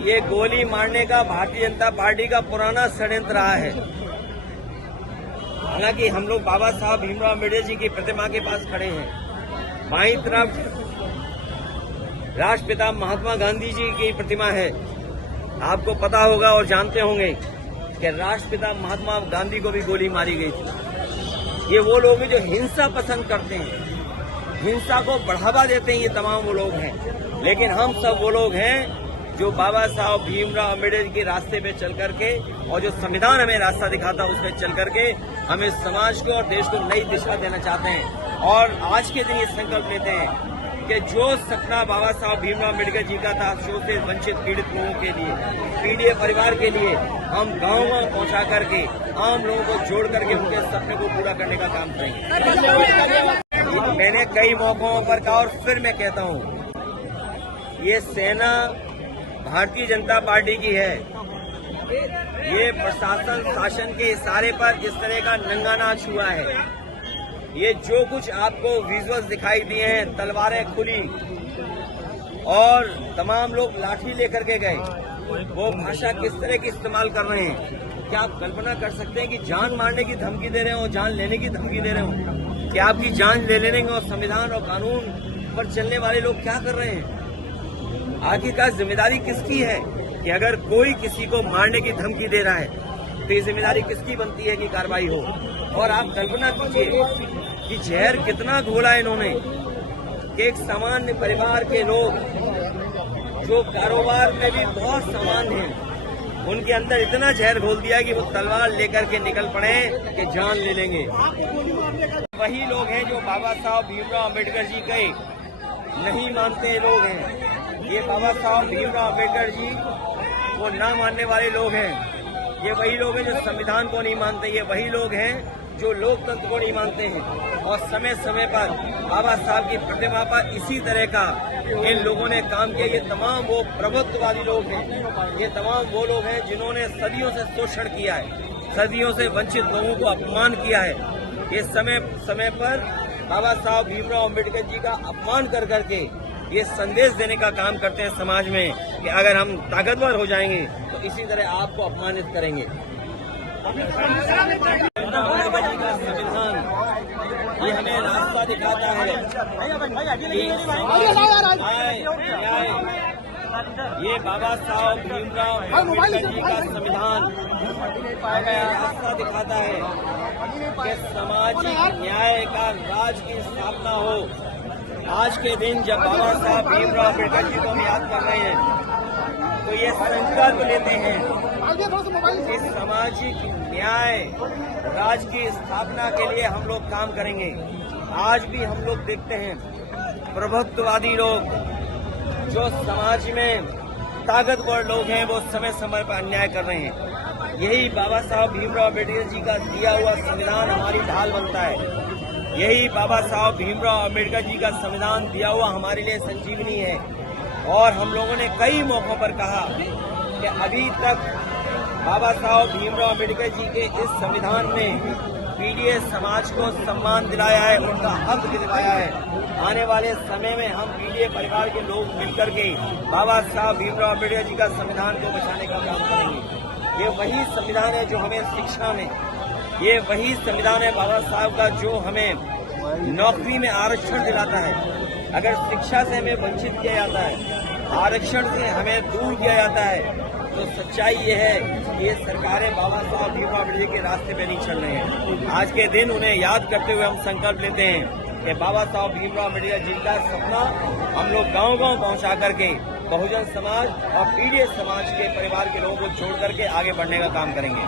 ये गोली मारने का भारतीय जनता पार्टी का पुराना षड्यंत्र रहा है। हालांकि हम लोग बाबा साहब भीमराव अम्बेडकर जी की प्रतिमा के पास खड़े हैं। बाईं तरफ राष्ट्रपिता महात्मा गांधी जी की प्रतिमा है। आपको पता होगा और जानते होंगे कि राष्ट्रपिता महात्मा गांधी को भी गोली मारी गई थी। ये वो लोग हैं जो हिंसा पसंद करते हैं, हिंसा को बढ़ावा देते हैं। ये तमाम वो लोग हैं, लेकिन हम सब वो लोग हैं जो बाबा साहब भीमराव अम्बेडकर के रास्ते पे चल करके और जो संविधान हमें रास्ता दिखाता है उस पर चल करके हम इस समाज को और देश को नई दिशा देना चाहते हैं। और आज के दिन ये संकल्प लेते हैं कि जो सपना बाबा साहब भीमराव अम्बेडकर जी का था, शोषित वंचित पीड़ित लोगों के लिए, पीड़ित परिवार के लिए, हम गाँव पहुंचा करके आम लोगों को जोड़ करके उनके सपने को पूरा करने का काम करेंगे। मैंने कई मौकों पर कहा और फिर मैं कहता हूं, ये सेना भारतीय जनता पार्टी की है। ये प्रशासन शासन के इशारे पर इस तरह का नंगा नाच हुआ है। ये जो कुछ आपको विजुअल्स दिखाई दिए हैं, तलवारें खुली और तमाम लोग लाठी लेकर के गए, वो भाषा किस तरह की इस्तेमाल कर रहे हैं। क्या आप कल्पना कर सकते हैं कि जान मारने की धमकी दे रहे हो, जान लेने की धमकी दे रहे हो? कि आपकी जान ले लेने और संविधान और कानून पर चलने वाले लोग क्या कर रहे हैं? आखिरकार जिम्मेदारी किसकी है कि अगर कोई किसी को मारने की धमकी दे रहा है तो ये जिम्मेदारी किसकी बनती है कि कार्रवाई हो? और आप कल्पना कीजिए कि जहर कितना घोला इन्होंने कि एक सामान्य परिवार के लोग जो कारोबार में भी बहुत सामान्य हैं, उनके अंदर इतना जहर घोल दिया कि वो तलवार लेकर के निकल पड़े कि जान ले लेंगे। वही लोग हैं जो बाबा साहब भीमराव अम्बेडकर जी के नहीं मानते लोग हैं। ये बाबा साहब भीमराव अम्बेडकर जी को ना मानने वाले लोग हैं। ये वही लोग हैं जो संविधान को नहीं मानते। ये वही लोग हैं जो लोकतंत्र को नहीं मानते हैं। और समय समय पर बाबा साहब की प्रतिमा पर इसी तरह का इन लोगों ने काम किया। ये तमाम वो प्रभुत्ववादी लोग हैं, ये तमाम वो लोग हैं जिन्होंने सदियों से शोषण किया है, सदियों से वंचित लोगों को अपमान किया है। ये समय समय पर बाबा साहब भीमराव अम्बेडकर जी का अपमान कर करके ये संदेश देने का काम करते हैं समाज में कि अगर हम ताकतवर हो जाएंगे तो इसी तरह आपको अपमानित करेंगे। संविधान ये हमें रास्ता दिखाता है कि ये बाबा साहब भीमराव अम्बेडकर जी का संविधान हमें रास्ता दिखाता है कि सामाजिक न्याय का राज की स्थापना हो। आज के दिन जब बाबा साहब भीमराव अम्बेडकर जी को हम याद कर रहे हैं तो ये संकल्प लेते हैं कि सामाजिक न्याय राज की स्थापना के लिए हम लोग काम करेंगे। आज भी हम लोग देखते हैं प्रभुत्ववादी लोग जो समाज में ताकतवर लोग हैं वो समय समय पर अन्याय कर रहे हैं। यही बाबा साहब भीमराव अम्बेडकर जी का दिया हुआ संविधान हमारी ढाल बनता है। यही बाबा साहब भीमराव अम्बेडकर जी का संविधान दिया हुआ हमारे लिए संजीवनी है। और हम लोगों ने कई मौकों पर कहा कि अभी तक बाबा साहब भीमराव अम्बेडकर जी के इस संविधान ने पीड़ित समाज को सम्मान दिलाया है, उनका हक दिलवाया है। आने वाले समय में हम पीड़ित परिवार के लोग मिलकर के बाबा साहब भीमराव अम्बेडकर जी का संविधान को बचाने का काम करेंगे। ये वही संविधान है जो हमें शिक्षा में, ये वही संविधान है बाबा साहब का जो हमें नौकरी में आरक्षण दिलाता है। अगर शिक्षा से हमें वंचित किया जाता है, आरक्षण से हमें दूर किया जाता है, तो सच्चाई ये है कि ये सरकारें बाबा साहब भीमराव अम्बेडकर के रास्ते पे नहीं चल रहे हैं। आज के दिन उन्हें याद करते हुए हम संकल्प लेते हैं कि बाबा साहब भीमराव अम्बेडकर जी का सपना हम लोग गांव-गांव पहुंचा करके बहुजन समाज और पीड़ित समाज के परिवार के लोगों को छोड़ करके आगे बढ़ने का काम करेंगे।